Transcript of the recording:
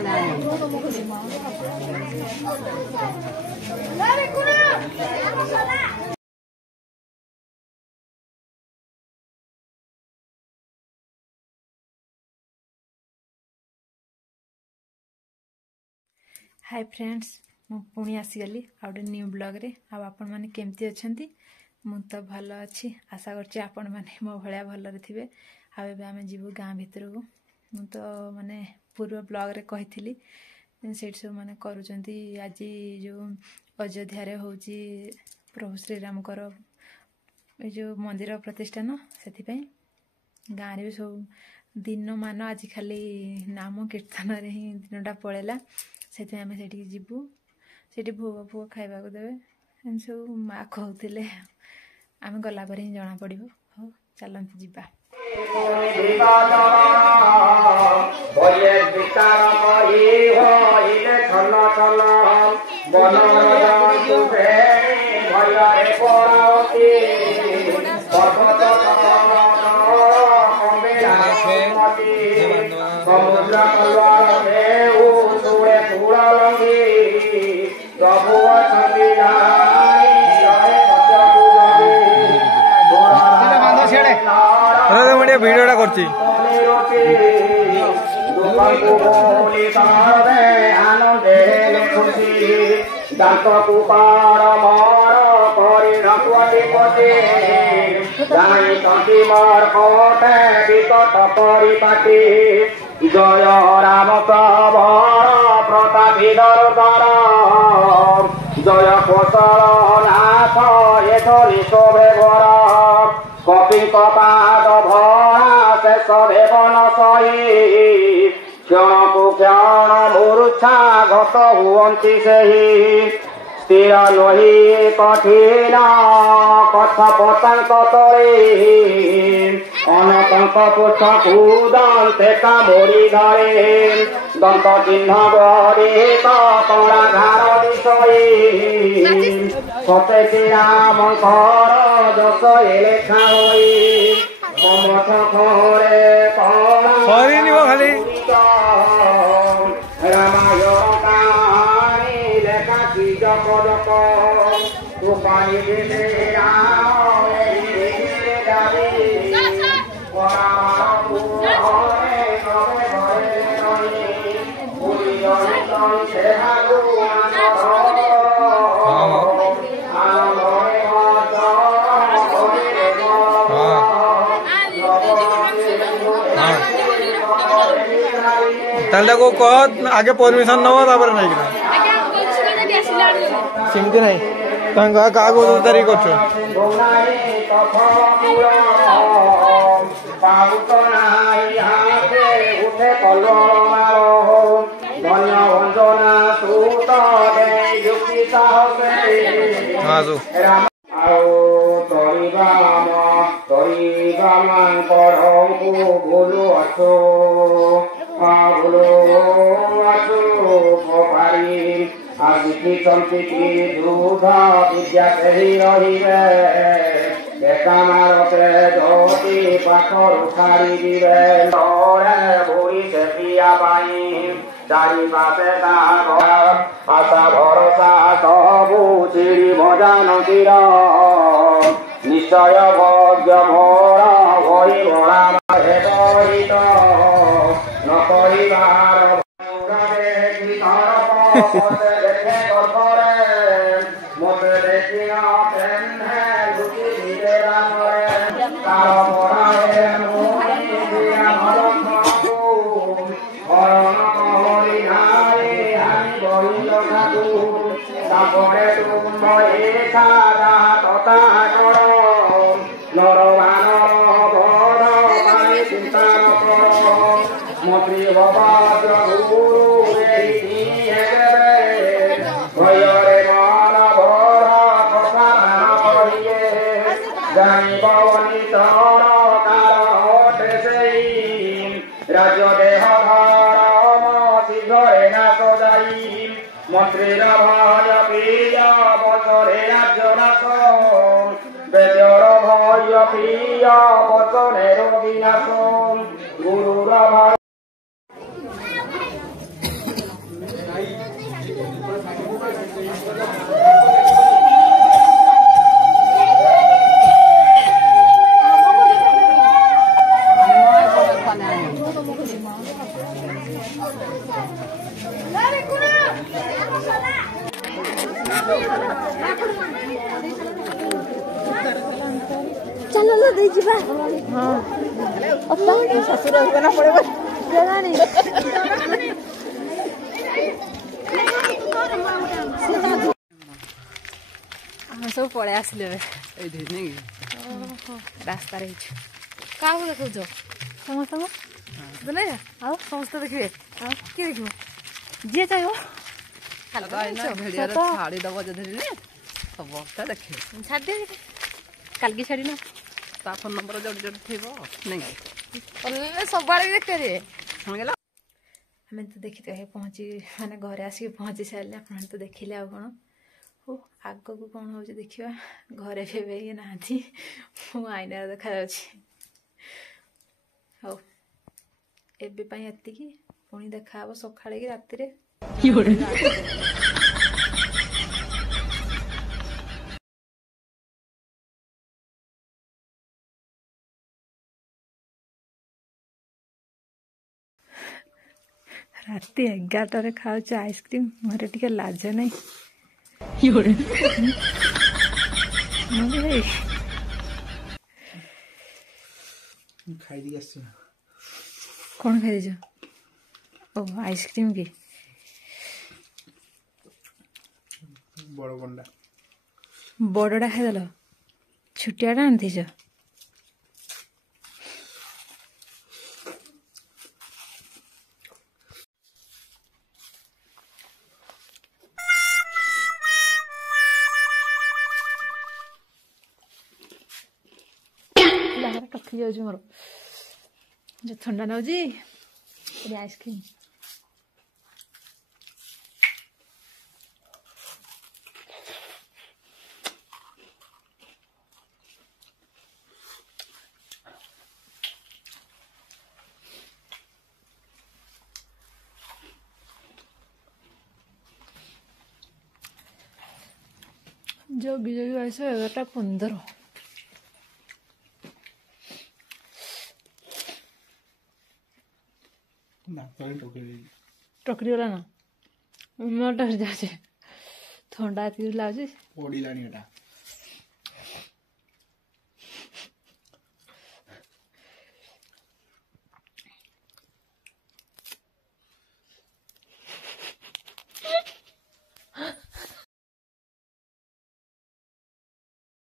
hi friends मु पुणी आसीगली आउटे new blog रे आपण माने केमती अछंती मु तो भल अच्छी आशा करछि आपण माने मो भलिया भल थिबे आ एबे आमे जीवु गां भितर को मु तो माने पूर्व ब्लॉग रे कहिथिली सेठ सब माने करूचंती आज जो अयोध्या रे होची प्रभु श्री राम कर ए जो मंदिर प्रतिष्ठान सेति पई गां रे सब दिन मान आज खाली नाम कीर्तन रे ही दिनटा पळेला से आम से जीवु से भोग फोग खाइबा देवे एम सब माँ कहते आम गला पर ही जना पड़ो हो चलते जीवा भिडियोटा करछि जय राम प्रतापी दरबार जय कौशल नाथ एथरी शोभे घर कपि कपाद भरा शेष देवन सही क्षण को क्षण मूर्छा घट हुअंती सही स्थिर नही कठिन कथपतांक तरे अनकंक पुछ कूदंते कामुड़ी धरे दंत चिन्ह गरीत कला घार दिशई सते रामंकर दश लेखा होई मठ घरे खाली रामायण कहानी लेखा की जगदक तू पानी दे ताले को कह आगे परमिशन नब तापर नहीं सेमती नहीं क्या तारीख कर विद्या सही रही मारते ज्योति पाखर उठाड़ी दिवे भूरी से पिया पाई चारि पासे आशा भरोसा सबू चिड़ी भजान तिर निश्चय भोग्य भोर भई भोला हेत न कहिबार मंत्री भय प्रिय बचरे राजनाथ बेदर भय प्रिय बचने रोगिनाश गुरुर भय चलो लो दे जीवा हां अपना ससुर बना पड़े जगह नहीं हम सब पड़े आसले रास्ता रही क्या देखो समस्त बोले आओ समस्त देखिए किए देख जी चाहिए छाड़ी दब जदि सब देखिए छाड़ दे कल की छाड़ी ना ता फोन नंबर जोड़ी जोड़ी थी नहीं सब देखते गला हमें तो देखी तो पहुँची मैंने घरे आसिक पहुँची सारे आप तो देखिले आ कौन हो आग को कौन हो देखा घरे भी ये ना मु आईना देखा हो एवं एति पुणी देखा सकाଳେ कि राति राति 11टार खाऊचे आइसक्रीम मोर टे लाज नहीं कौन खाई दीज ओ आइसक्रीम की बड़टा खाईदेल छुटियाटा आनीच टकी जाऊँ मोर जो थंडा नौ आइसक्रीम जगी जगी आस 11:15 टकरी गला ना मोटा जाचे थंडा लगे